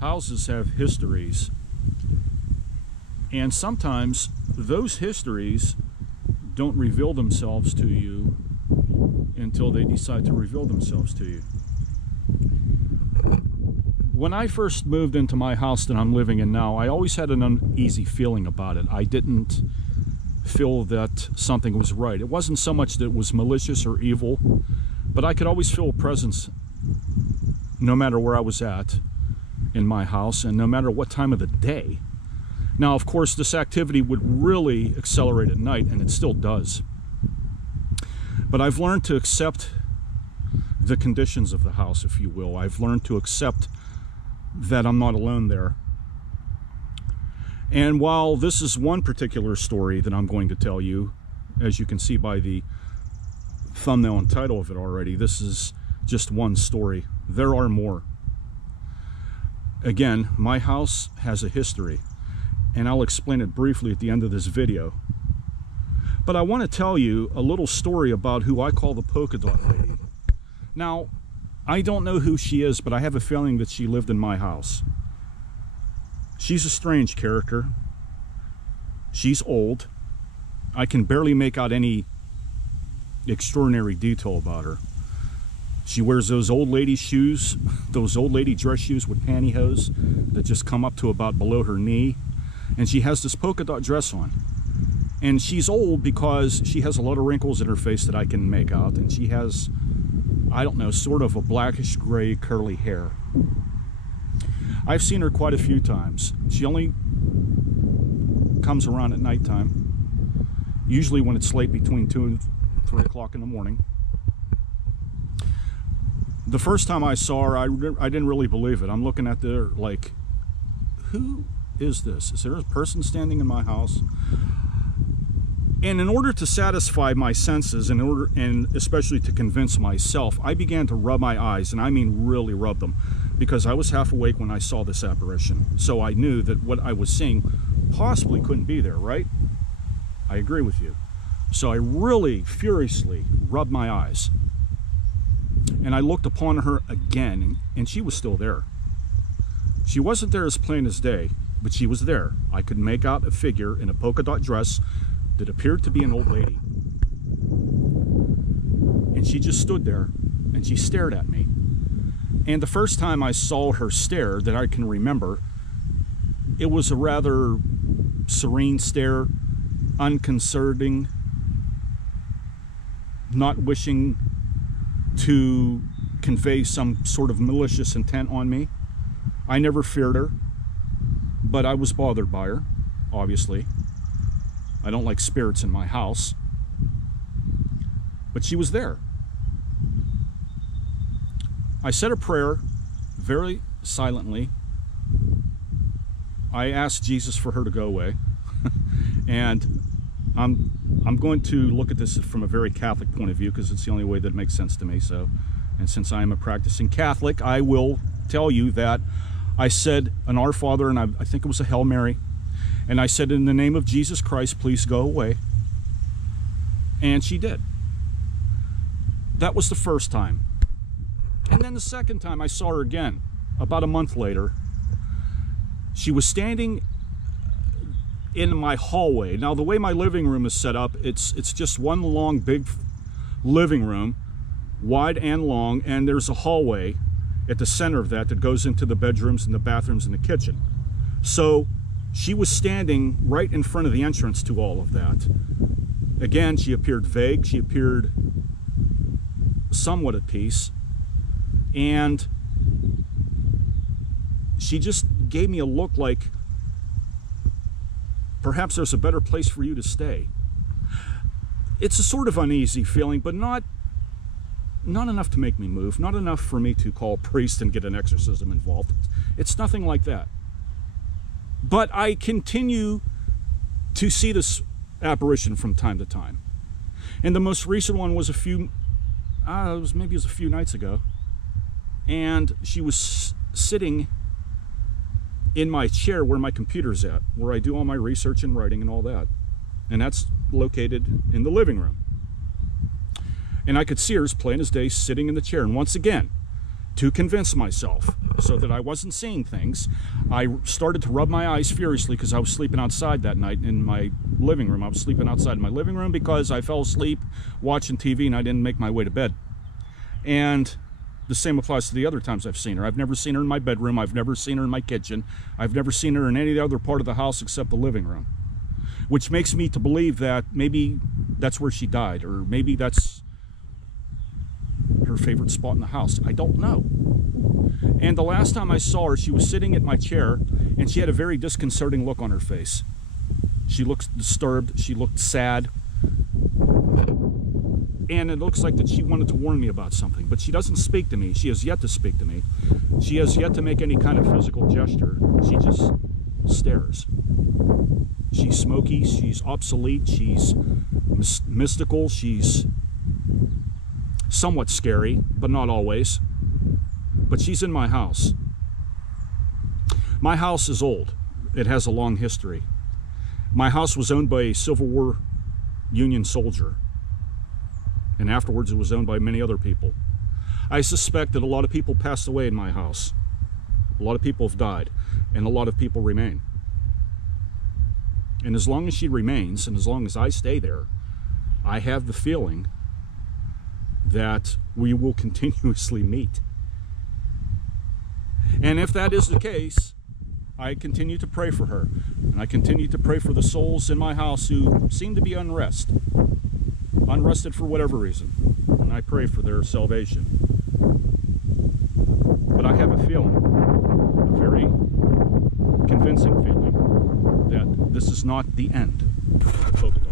Houses have histories, and sometimes those histories don't reveal themselves to you until they decide to reveal themselves to you. When I first moved into my house that I'm living in now, I always had an uneasy feeling about it. I didn't feel that something was right. It wasn't so much that it was malicious or evil, but I could always feel a presence no matter where I was at in my house and no matter what time of the day. Now, of course, this activity would really accelerate at night, and it still does. But I've learned to accept the conditions of the house, if you will. I've learned to accept that I'm not alone there. And while this is one particular story that I'm going to tell you, as you can see by the thumbnail and title of it already, this is just one story. There are more. Again, my house has a history, and I'll explain it briefly at the end of this video. But I want to tell you a little story about who I call the Polka-Dot lady. Now, I don't know who she is, but I have a feeling that she lived in my house. She's a strange character. She's old. I can barely make out any extraordinary detail about her. She wears those old lady shoes, those old lady dress shoes with pantyhose that just come up to about below her knee. And she has this polka dot dress on. And she's old because she has a lot of wrinkles in her face that I can make out. And she has, I don't know, sort of a blackish gray curly hair. I've seen her quite a few times. She only comes around at nighttime, usually when it's late between 2 and 3 o'clock in the morning. The first time I saw her, I didn't really believe it. I'm looking at her like, who is this? Is there a person standing in my house? And in order to satisfy my senses, and especially to convince myself, I began to rub my eyes, and I mean really rub them, because I was half awake when I saw this apparition. So I knew that what I was seeing possibly couldn't be there, right? I agree with you. So I really furiously rubbed my eyes. And I looked upon her again, and she was still there. She wasn't there as plain as day, but she was there. I could make out a figure in a polka dot dress that appeared to be an old lady. And she just stood there, and she stared at me. And the first time I saw her stare that I can remember, it was a rather serene stare, unconcerning, not wishing to convey some sort of malicious intent on me. I never feared her, but I was bothered by her, obviously. I don't like spirits in my house, but she was there. I said a prayer very silently. I asked Jesus for her to go away. And I'm going to look at this from a very Catholic point of view, because it's the only way that makes sense to me. So, and since I am a practicing Catholic, I will tell you that I said an Our Father, and I think it was a Hail Mary, and I said, in the name of Jesus Christ, please go away. And she did. That was the first time. And then the second time I saw her again, about a month later. She was standing in my hallway. Now, the way my living room is set up, it's just one long big living room, wide and long, and there's a hallway at the center of that goes into the bedrooms and the bathrooms and the kitchen. So she was standing right in front of the entrance to all of that. Again, she appeared vague. She appeared somewhat at peace. And she just gave me a look like, perhaps there's a better place for you to stay. It's a sort of uneasy feeling, but not enough to make me move, not enough for me to call a priest and get an exorcism involved. It's nothing like that. But I continue to see this apparition from time to time. And the most recent one was maybe a few nights ago. And she was sitting in my chair where my computer's at, where I do all my research and writing and all that. And that's located in the living room. And I could see her as plain as day sitting in the chair. And once again, to convince myself so that I wasn't seeing things, I started to rub my eyes furiously because I was sleeping outside that night in my living room. I was sleeping outside in my living room because I fell asleep watching TV and I didn't make my way to bed. And the same applies to the other times I've seen her. I've never seen her in my bedroom. I've never seen her in my kitchen. I've never seen her in any other part of the house except the living room, which makes me to believe that maybe that's where she died, or maybe that's her favorite spot in the house. I don't know. And the last time I saw her, she was sitting at my chair and she had a very disconcerting look on her face. She looked disturbed. She looked sad. And it looks like that she wanted to warn me about something, but she doesn't speak to me. She has yet to speak to me. She has yet to make any kind of physical gesture. She just stares. She's smoky, she's obsolete, she's mystical, she's somewhat scary, but not always. But she's in my house. My house is old. It has a long history. My house was owned by a Civil War Union soldier, and afterwards it was owned by many other people. I suspect that a lot of people passed away in my house. A lot of people have died, and a lot of people remain. And as long as she remains, and as long as I stay there, I have the feeling that we will continuously meet. And if that is the case, I continue to pray for her. And I continue to pray for the souls in my house who seem to be unrested for whatever reason. And I pray for their salvation. But I have a feeling, a very convincing feeling, that this is not the end of Polka-Dot.